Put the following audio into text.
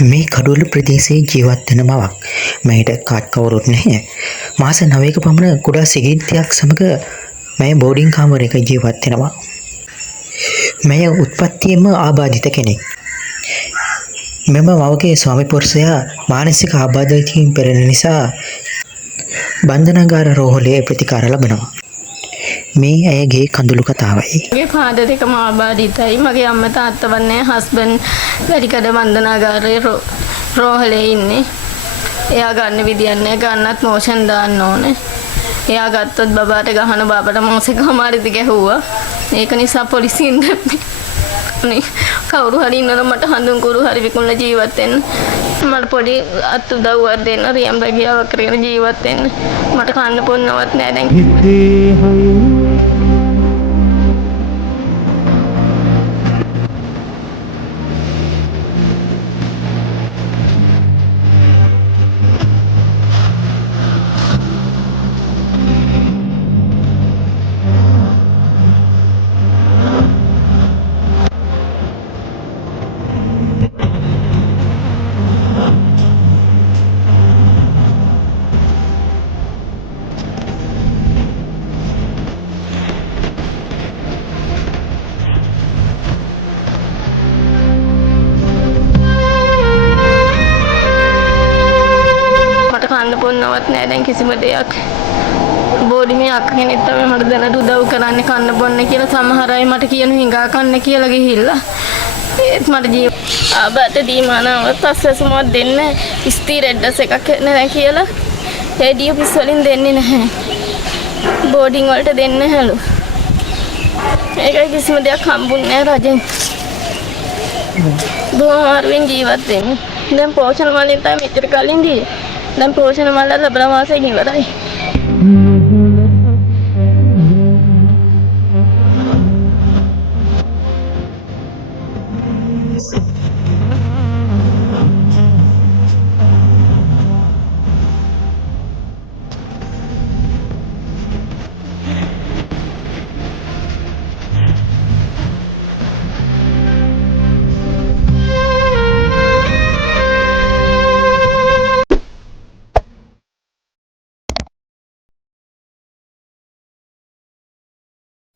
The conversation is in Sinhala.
මේ කඩුවල ප්‍රදේශයේ ජීවත් වෙන මවක්. මයට කාත් කවුරුත් නැහැ. මාස 9ක පමණ කුඩා සිගින්තියක් සමග මම බෝඩින් කාමරයක ජීවත් වෙනවා. මම උත්පත්තියෙන්ම ආබාධිත කෙනෙක්. මෙම මවගේ ස්වාමි පුරුෂයා මානසික ආබාධයකින් පෙළෙන නිසා බන්ධනාගාර රෝහලේ ප්‍රතිකාර ලබනවා. මේ ඇයගේ කඳුළු කතාවයි. මගේ පාද දෙකම ආබාධිතයි. මගේ අම්මා තාත්තා වන්නේ හස්බන්ඩ් වැඩිකඩ බන්ධනාගාරයේ රෝහලේ ඉන්නේ. එයා ගන්න විදියක් නැහැ. ගන්නත් මෝෂන් දාන්න ඕනේ. එයා ගත්තොත් බබාට ගහන බබාට මාසෙකමාරදී ගැහුවා. ඒක නිසා පොලිසියෙන් දැම්මේ. කවුරු හරි ඉන්නවනම් මට හඳුන් කුරු හරි විකුණලා ජීවත් වෙන්න. මට පොඩි අත් උදව්වක් දෙන්න රියම් රැකියාවක් කරගෙන ජීවත් වෙන්න. මට කන්න පොන්නවත් නැහැ දැන්. කන්න බොන්නවත් නැහැ දැන් කිසිම දෙයක්. බෝඩිමේ අක්ක කෙනෙක් තමයි මට දැනට උදව් කරන්නේ කන්න බොන්න කියලා. සමහර අය මට කියන හිඟා කන්න කියලා ගිහිල්ලා. ඒත් මට ආබාධ දීමානව තස්සසුමක් දෙන්න ස්ථිර ඇඩ්‍රස් එකක් නැහැ කියලා රේඩියෝ පිස් වලින් දෙන්නේ නැහැ. බෝඩින් වලට දෙන්නේ නැහැලු. ඒකයි කිසිම දෙයක් හම්බුන්නේ නැහැ රජෙන්. බොහොම අමාරුවෙන් ජීවත් වෙන්නේ. දැන් පෝෂණ වලින් තමයි මෙච්චර කලින් දී. දැන් පෝෂණ මල්ල ලැබලා මාසෙකින් ඉවරයි.